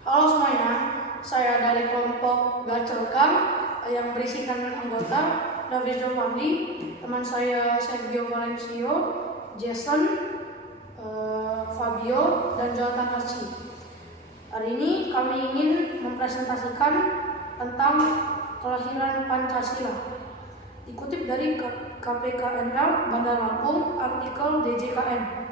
Halo semuanya, saya dari kelompok Gacelkam yang berisikan anggota David Giovanni, teman saya Sergio Valencio, Jason, Fabio, dan Jonathan Archie. Hari ini kami ingin mempresentasikan tentang kelahiran Pancasila. Dikutip dari KPKNL Bandar Lampung, artikel DJKN.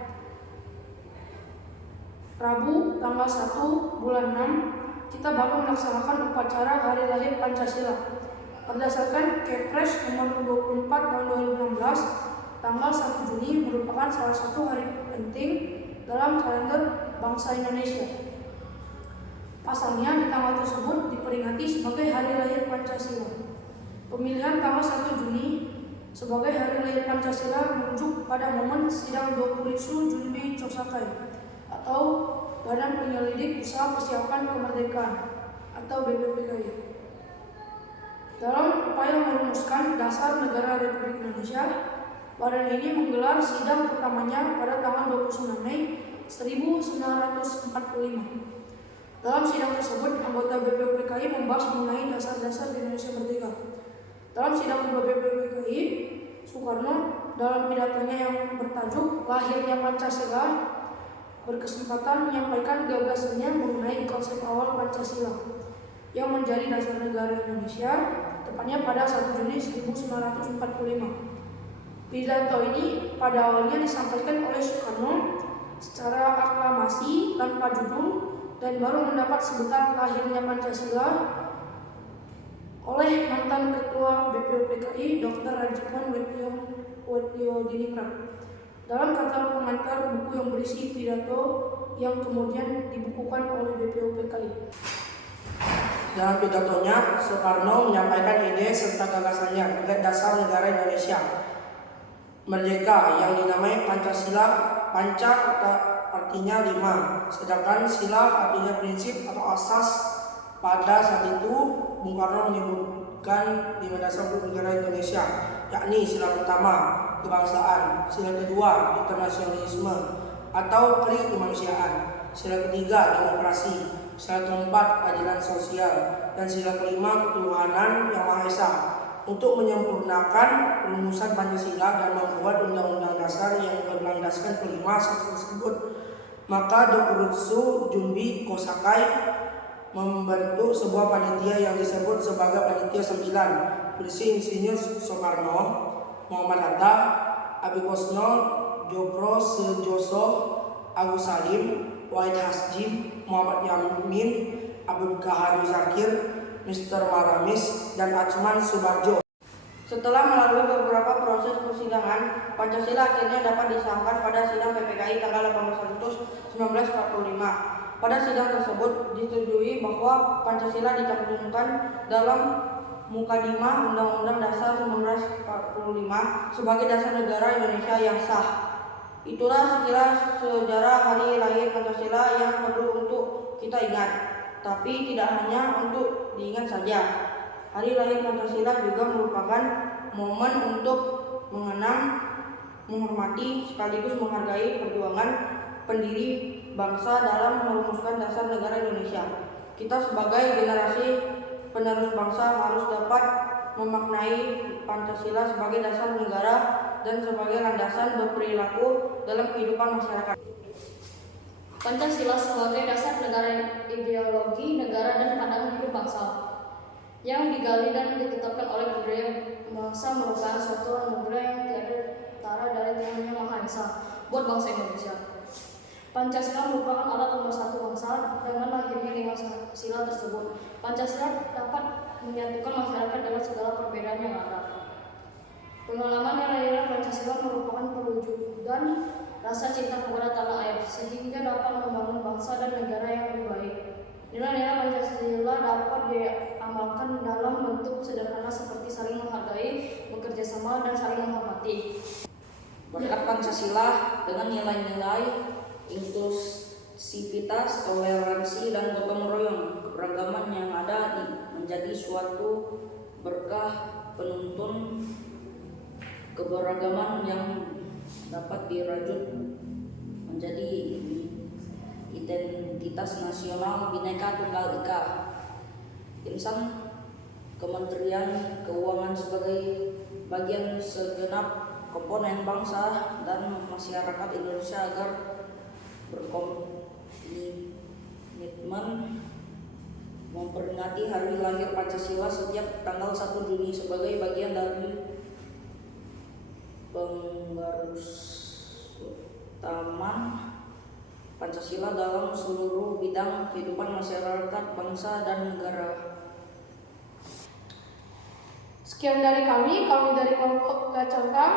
Rabu, tanggal 1 bulan 6, kita baru melaksanakan upacara Hari Lahir Pancasila. Berdasarkan Kepres nomor 24 tahun 2016, tanggal 1 Juni merupakan salah satu hari penting dalam kalender bangsa Indonesia. Pasalnya, di tanggal tersebut diperingati sebagai Hari Lahir Pancasila. Pemilihan tanggal 1 Juni sebagai Hari Lahir Pancasila merujuk pada momen sidang Dokuritsu Junbi Chosakai atau Badan Penyelidik Usaha Persiapan Kemerdekaan atau BPPKI. Dalam upaya merumuskan dasar negara Republik Indonesia, badan ini menggelar sidang pertamanya pada tanggal 29 Mei 1945. Dalam sidang tersebut, anggota BPPKI membahas mengenai dasar-dasar Indonesia Merdeka. Dalam sidang kedua BPPKI, Soekarno dalam pidatonya yang bertajuk Lahirnya Pancasila berkesempatan menyampaikan gagasannya mengenai konsep awal Pancasila yang menjadi dasar negara Indonesia, tepatnya pada 1 Juni 1945. Pidato ini pada awalnya disampaikan oleh Soekarno secara aklamasi tanpa judul dan baru mendapat sebutan Lahirnya Pancasila oleh mantan Ketua BPUPKI Dr. Rajiman Wetliodiningrat dalam kata pengantar buku yang berisi pidato yang kemudian dibukukan oleh BPUPKI. Dalam pidatonya, Soekarno menyampaikan ide serta gagasannya terkait dasar negara Indonesia Merdeka yang dinamai Pancasila. Panca artinya 5, sedangkan sila artinya prinsip atau asas. Pada saat itu, Bung Karno menyebutkan 5 dasar negara Indonesia, yakni sila pertama, kebangsaan, sila kedua, internasionalisme atau kemanusiaan, sila ketiga, demokrasi, sila keempat, keadilan sosial, dan sila kelima, ketuhanan yang Maha Esa. Untuk menyempurnakan rumusan Pancasila dan membuat undang-undang dasar yang berlandaskan kelima asas tersebut, maka Dokuritsu Junbi Chosakai membentuk sebuah panitia yang disebut sebagai Panitia 9, berisi Insinyur Soekarno, Muhammad Hatta, Abi Kosno, Djokro Sejoso, Agus Salim, Wahid Hasjim, Muhammad Yamin, Abdul Kahar Muzakir, Mr. Maramis, dan Achman Subarjo. Setelah melalui beberapa proses persidangan, Pancasila akhirnya dapat disahkan pada sidang PPKI tanggal 18 Agustus 1945. Pada sidang tersebut disetujui bahwa Pancasila dicantumkan dalam Mukadimah Undang-Undang Dasar 1945 sebagai dasar negara Indonesia yang sah. Itulah sekilas sejarah Hari Lahir Pancasila yang perlu untuk kita ingat. Tapi tidak hanya untuk diingat saja. Hari Lahir Pancasila juga merupakan momen untuk mengenang, menghormati, sekaligus menghargai perjuangan pendiri bangsa dalam merumuskan dasar negara Indonesia. Kita sebagai generasi penerus bangsa harus dapat memaknai Pancasila sebagai dasar negara dan sebagai landasan berperilaku dalam kehidupan masyarakat. Pancasila sebagai dasar negara, ideologi negara dan pandangan hidup bangsa yang digali dan ditetapkan oleh budaya bangsa merupakan suatu anugerah yang tiada tara dari Tuhan Yang Maha Esa buat bangsa Indonesia. Pancasila merupakan alat pemersatu bangsa. Dengan lahirnya 5 sila tersebut, Pancasila dapat menyatukan masyarakat dengan segala perbedaan yang ada. Pengalaman yang lahirnya Pancasila merupakan perwujudan rasa cinta kepada tanah air, sehingga dapat membangun bangsa dan negara yang lebih baik. Nilai-nilai Pancasila dapat diamalkan dalam bentuk sederhana seperti saling menghargai, bekerja sama, dan saling menghormati. Berkat Pancasila dengan nilai-nilai inklusivitas, toleransi, dan gotong royong, keberagaman yang ada menjadi suatu berkah penuntun keberagaman yang dapat dirajut menjadi identitas nasional Bhinneka Tunggal Ika. Insan Kementerian Keuangan sebagai bagian segenap komponen bangsa dan masyarakat Indonesia agar berkomitmen memperingati hari lahir Pancasila setiap tanggal 1 Juni sebagai bagian dari penggarisutaman Pancasila dalam seluruh bidang kehidupan masyarakat, bangsa, dan negara. Sekian dari kami dari kelompok Gacangkang.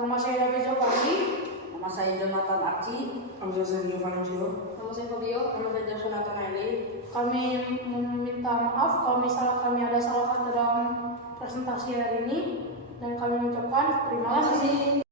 Nama saya David Zofari. Nama saya Jonathan Arci. Nama saya Sergio Valencio. Nama saya Fabio. Nama saya Jason Nathanaeli. Kami meminta maaf kalau misalnya kami ada salah dalam presentasi hari ini, dan kami mengucapkan terima kasih.